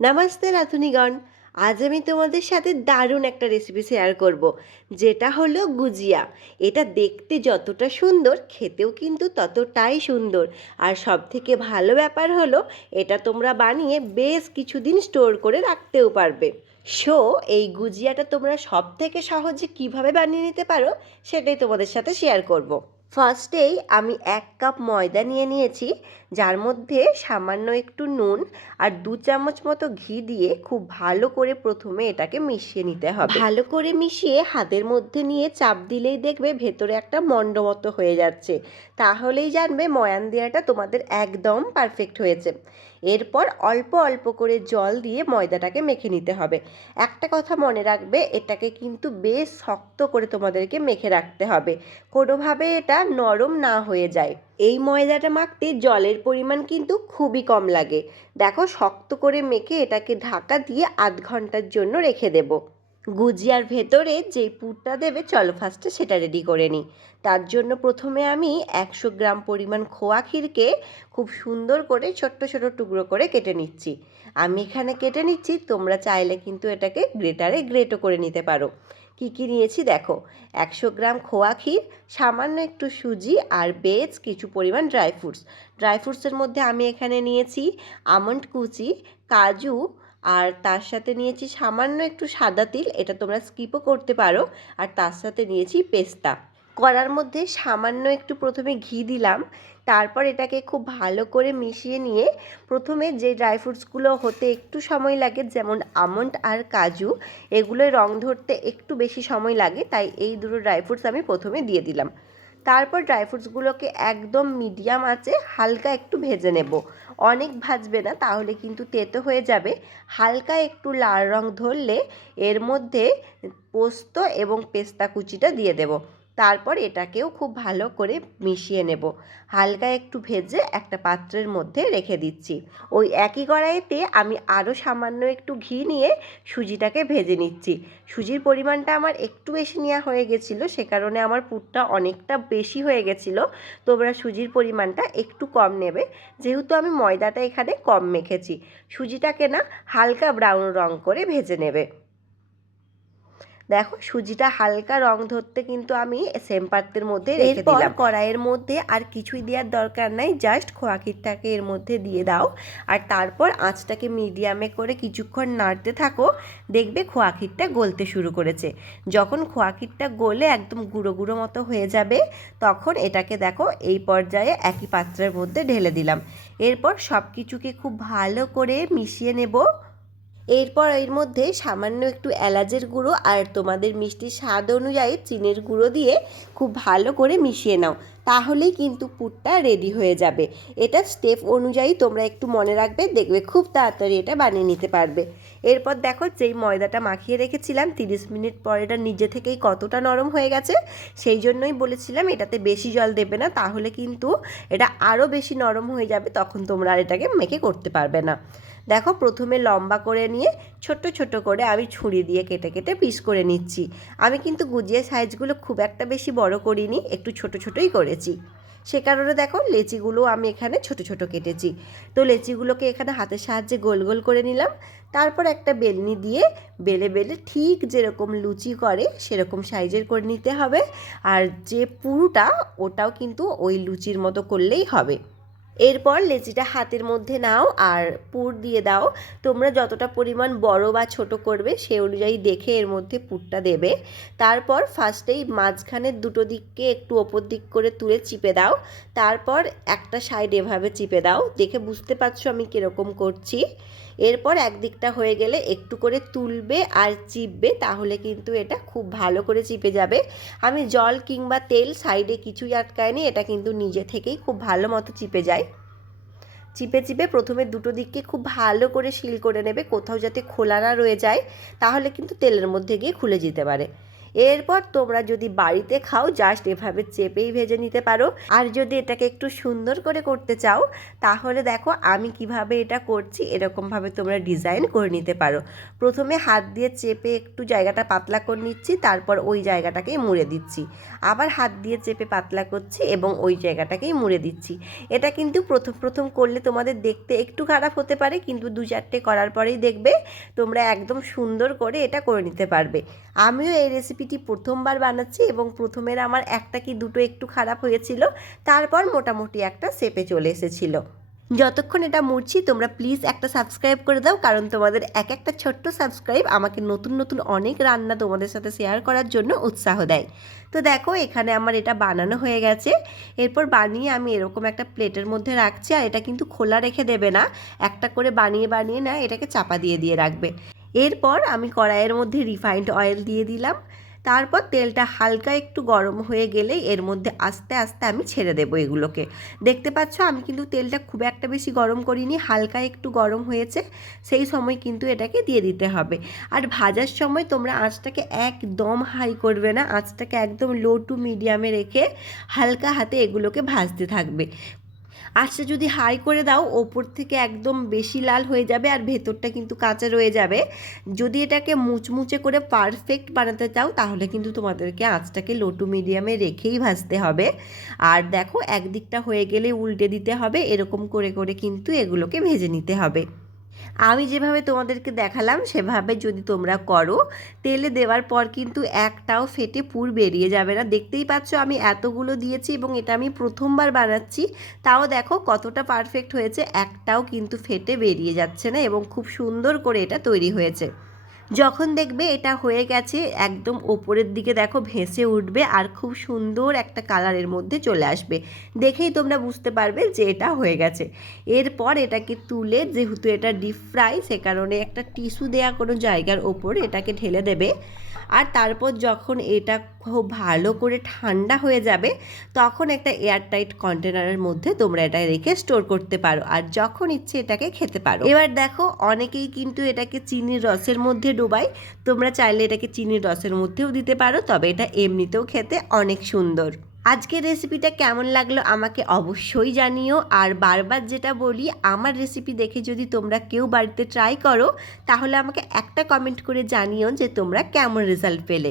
নমস্তে রাধুনিগণ। আজ আমি তোমাদের সাথে দারুণ একটা রেসিপি শেয়ার করব, যেটা হলো গুজিয়া। এটা দেখতে যতটা সুন্দর, খেতেও কিন্তু ততটাই সুন্দর। আর সবথেকে ভালো ব্যাপার হলো এটা তোমরা বানিয়ে বেশ কিছুদিন স্টোর করে রাখতেও পারবে। এই গুজিয়াটা তোমরা সবথেকে সহজে কিভাবে বানিয়ে নিতে পারো সেটাই তোমাদের সাথে শেয়ার করব। ফার্স্টেই আমি 1 কাপ ময়দা নিয়ে নিয়েছি, যার মধ্যে সামান্য একটু নুন আর 2 চামচ মতো ঘি দিয়ে খুব ভালো করে প্রথমে এটাকে মিশিয়ে নিতে হবে। ভালো করে মিশিয়ে হাতের মধ্যে নিয়ে চাপ দিলেই দেখবে ভেতরে একটা মণ্ড মতো হয়ে যাচ্ছে, তাহলেই জানবে ময়ান দেওয়াটা তোমাদের একদম পারফেক্ট হয়েছে। এরপর অল্প অল্প করে জল দিয়ে ময়দাটাকে মেখে নিতে হবে। একটা কথা মনে রাখবে, এটাকে কিন্তু বেশ শক্ত করে তোমাদেরকে মেখে রাখতে হবে, কোনোভাবে এটা নরম না হয়ে যায়। এই ময়দাটা মাখতে জলের পরিমাণ কিন্তু খুবই কম লাগে। দেখো, শক্ত করে মেখে এটাকে ঢাকা দিয়ে আধ ঘন্টার জন্য রেখে দেব। গুজিয়ার ভেতরে যে পুরটা দেবে, চলো ফার্স্টে সেটা রেডি করে নিই। তার জন্য প্রথমে আমি 100 গ্রাম পরিমাণ খোয়া ক্ষীরকে খুব সুন্দর করে ছোট্ট ছোট টুকরো করে কেটে নিচ্ছি। আমি এখানে কেটে নিচ্ছি, তোমরা চাইলে কিন্তু এটাকে গ্রেটারে গ্রেটও করে নিতে পারো। কি নিয়েছি দেখো, 100 গ্রাম খোয়া ক্ষীর, সামান্য একটু সুজি আর বেশ কিছু পরিমাণ ড্রাই ফ্রুটসের মধ্যে আমি এখানে নিয়েছি আমন্ড কুচি, কাজু, আর তার সাথে নিয়েছি সামান্য একটু সাদা তিল, এটা তোমরা স্কিপও করতে পারো। আর তার সাথে নিয়েছি পেস্তা। কড়ার মধ্যে সামান্য একটু প্রথমে ঘি দিলাম, তারপর এটাকে খুব ভালো করে মিশিয়ে নিয়ে প্রথমে যে ড্রাই ফ্রুটসগুলো হতে একটু সময় লাগে, যেমন আমন্ড আর কাজু, এগুলোয় রং ধরতে একটু বেশি সময় লাগে, তাই এই দুটো ড্রাই ফ্রুটস আমি প্রথমে দিয়ে দিলাম। তারপর ড্রাই ফ্রুটসগুলোকে একদম মিডিয়াম আঁচে হালকা একটু ভেজে নেব। অনেক ভাজবে না, তাহলে কিন্তু তেতো হয়ে যাবে। হালকা একটু লাল রং ধরলে এর মধ্যে পোস্ত এবং পেস্তা কুচিটা দিয়ে দেব। তারপর এটাকেও খুব ভালো করে মিশিয়ে নেব। হালকা একটু ভেজে একটা পাত্রের মধ্যে রেখে দিচ্ছি। ওই একই কড়াইতে আমি আরও সামান্য একটু ঘি নিয়ে সুজিটাকে ভেজে নিচ্ছি। সুজির পরিমাণটা আমার একটু বেশি নেওয়া হয়ে গেছিলো, সে কারণে আমার পুরটা অনেকটা বেশি হয়ে গেছিলো। তোমরা সুজির পরিমাণটা একটু কম নেবে, যেহেতু আমি ময়দাটা এখানে কম মেখেছি। সুজিটাকে না হালকা ব্রাউন রং করে ভেজে নেবে। দেখো, সুজিটা হালকা রং ধরতে কিন্তু আমি সেম পাত্রের মধ্যে রেখে দিলাম। কড়াইয়ের মধ্যে আর কিছুই দেওয়ার দরকার নাই, জাস্ট খোয়া ক্ষীরটাকে এর মধ্যে দিয়ে দাও। আর তারপর আঁচটাকে মিডিয়ামে করে কিছুক্ষণ নাড়তে থাকো। দেখবে খোয়া ক্ষীরটা গলতে শুরু করেছে। যখন খোয়া ক্ষীরটা গলে একদম গুঁড়ো গুঁড়ো মতো হয়ে যাবে, তখন এটাকে দেখো এই পর্যায়ে একই পাত্রের মধ্যে ঢেলে দিলাম। এরপর সব কিছুকে খুব ভালো করে মিশিয়ে নেব। এরপর এর মধ্যে সামান্য একটু এলাচের গুঁড়ো আর তোমাদের মিষ্টির স্বাদ অনুযায়ী চিনির গুঁড়ো দিয়ে খুব ভালো করে মিশিয়ে নাও, তাহলেই কিন্তু পুরটা রেডি হয়ে যাবে। এটা স্টেপ অনুযায়ী তোমরা একটু মনে রাখবে, দেখবে খুব তাড়াতাড়ি এটা বানিয়ে নিতে পারবে। এরপর দেখো, যেই ময়দাটা মাখিয়ে রেখেছিলাম 30 মিনিট পর এটা নিজে থেকেই কতটা নরম হয়ে গেছে। সেই জন্যই বলেছিলাম এটাতে বেশি জল দেবে না, তাহলে কিন্তু এটা আরও বেশি নরম হয়ে যাবে, তখন তোমরা আর এটাকে মেখে করতে পারবে না। দেখো, প্রথমে লম্বা করে নিয়ে ছোট ছোট করে আমি ছুরি দিয়ে কেটে কেটে পিস করে নিচ্ছি। আমি কিন্তু গুজিয়া সাইজগুলো খুব একটা বেশি বড় করিনি, একটু ছোট ছোটই করেছি। সে কারণে দেখো, লেচিগুলো আমি এখানে ছোট ছোট কেটেছি। তো লেচিগুলোকে এখানে হাতের সাহায্যে গোল গোল করে নিলাম। তারপর একটা বেলনি দিয়ে বেলে বেলে ঠিক যেরকম লুচি করে সেরকম সাইজের করে নিতে হবে। আর যে পুরোটা, ওটাও কিন্তু ওই লুচির মতো করলেই হবে। এরপর লেচিটা হাতের মধ্যে নাও আর পুর দিয়ে দাও। তোমরা যতটা পরিমাণ বড় বা ছোট করবে সে অনুযায়ী দেখে এর মধ্যে পুরটা দেবে। তারপর ফার্স্টেই মাঝখানের দুটো দিককে একটু ওপর দিক করে তুলে চিপে দাও। তারপর একটা সাইড এভাবে চিপে দাও, দেখে বুঝতে পারছো আমি কীরকম করছি। এরপর একদিকটা হয়ে গেলে একটু করে তুলবে আর চিপবে, তাহলে কিন্তু এটা খুব ভালো করে চিপে যাবে। আমি জল কিংবা তেল সাইডে কিছুই আটকায়নি, এটা কিন্তু নিজে থেকেই খুব ভালো মতো চিপে যায়। চিপে চিপে প্রথমে দুটো দিককে খুব ভালো করে সিল করে নেবে, কোথাও যাতে খোলা না রয়ে যায়, তাহলে কিন্তু তেলের মধ্যে গিয়ে খুলে যেতে পারে। এরপর তোমরা যদি বাড়িতে খাও জাস্ট এভাবে চেপেই ভেজে নিতে পারো। আর যদি এটাকে একটু সুন্দর করে করতে চাও তাহলে দেখো আমি কিভাবে এটা করছি, এরকমভাবে তোমরা ডিজাইন করে নিতে পারো। প্রথমে হাত দিয়ে চেপে একটু জায়গাটা পাতলা করে নিচ্ছি, তারপর ওই জায়গাটাকেই মুড়ে দিচ্ছি। আবার হাত দিয়ে চেপে পাতলা করছি এবং ওই জায়গাটাকেই মুড়ে দিচ্ছি। এটা কিন্তু প্রথম প্রথম করলে তোমাদের দেখতে একটু খারাপ হতে পারে, কিন্তু 2-4টে করার পরেই দেখবে তোমরা একদম সুন্দর করে এটা করে নিতে পারবে। আমিও এই রেসিপিটি প্রথমবার বানাচ্ছি এবং প্রথমের আমার একটা কি দুটো একটু খারাপ হয়েছিল, তারপর মোটামুটি একটা শেপে চলে এসেছিল। যতক্ষণ এটা মুড়ছি তোমরা প্লিজ একটা সাবস্ক্রাইব করে দাও, কারণ তোমাদের এক একটা ছোট্ট সাবস্ক্রাইব আমাকে নতুন নতুন অনেক রান্না তোমাদের সাথে শেয়ার করার জন্য উৎসাহ দেয়। তো দেখো এখানে আমার এটা বানানো হয়ে গেছে। এরপর বানিয়ে আমি এরকম একটা প্লেটের মধ্যে রাখছি, আর এটা কিন্তু খোলা রেখে দেবে না, একটা করে বানিয়ে বানিয়ে না এটাকে চাপা দিয়ে দিয়ে রাখবে। এরপর আমি কড়াইয়ের মধ্যে রিফাইন্ড অয়েল দিয়ে দিলাম। তারপর তেলটা হালকা একটু গরম হয়ে গেলেই এর মধ্যে আস্তে আস্তে আমি ছেড়ে দেবো এগুলোকে। দেখতে পাচ্ছ আমি কিন্তু তেলটা খুব একটা বেশি গরম করিনি, হালকা একটু গরম হয়েছে, সেই সময় কিন্তু এটাকে দিয়ে দিতে হবে। আর ভাজার সময় তোমরা আঁচটাকে একদম হাই করবে না, আঁচটাকে একদম লো টু মিডিয়ামে রেখে হালকা হাতে এগুলোকে ভাজতে থাকবে। আঁচটা যদি হাই করে দাও ওপর থেকে একদম বেশি লাল হয়ে যাবে আর ভেতরটা কিন্তু কাঁচা রয়ে যাবে। যদি এটাকে মুচমুচে করে পারফেক্ট বানাতে চাও তাহলে কিন্তু তোমাদেরকে আঁচটাকে লো টু মিডিয়ামে রেখেই ভাজতে হবে। আর দেখো একদিকটা হয়ে গেলে উল্টে দিতে হবে, এরকম করে করে কিন্তু এগুলোকে ভেজে নিতে হবে। আমি যেভাবে তোমাদেরকে দেখালাম সেভাবে যদি তোমরা করো তেলে দেওয়ার পর কিন্তু একটাও ফেটে পুর বেরিয়ে যাবে না। দেখতেই পাচ্ছ আমি এতগুলো দিয়েছি এবং এটা আমি প্রথমবার বানাচ্ছি, তাও দেখো কতটা পারফেক্ট হয়েছে, একটাও কিন্তু ফেটে বেরিয়ে যাচ্ছে না এবং খুব সুন্দর করে এটা তৈরি হয়েছে। যখন দেখবে এটা হয়ে গেছে একদম ওপরের দিকে দেখো ভেসে উঠবে আর খুব সুন্দর একটা কালারের মধ্যে চলে আসবে, দেখেই তোমরা বুঝতে পারবে যে এটা হয়ে গেছে। এরপর এটাকে তুলে, যেহেতু এটা ডিপ ফ্রাই সে কারণে একটা টিস্যু দেয়া কোনো জায়গার ওপর এটাকে ঢেলে দেবে। আর তারপর যখন এটা খুব ভালো করে ঠান্ডা হয়ে যাবে তখন একটা এয়ারটাইট কন্টেনারের মধ্যে তোমরা এটা রেখে স্টোর করতে পারো, আর যখন ইচ্ছে এটাকে খেতে পারো। এবার দেখো অনেকেই কিন্তু এটাকে চিনির রসের মধ্যে ডোবায়, তোমরা চাইলে এটাকে চিনির রসের মধ্যেও দিতে পারো, তবে এটা এমনিতেও খেতে অনেক সুন্দর। আজকের রেসিপিটা কেমন লাগলো আমাকে অবশ্যই জানিও। আর বারবার যেটা বলি, আমার রেসিপি দেখে যদি তোমরা কেউ বাড়িতে ট্রাই করো তাহলে আমাকে একটা কমেন্ট করে জানিও যে তোমরা কেমন রেজাল্ট পেলে।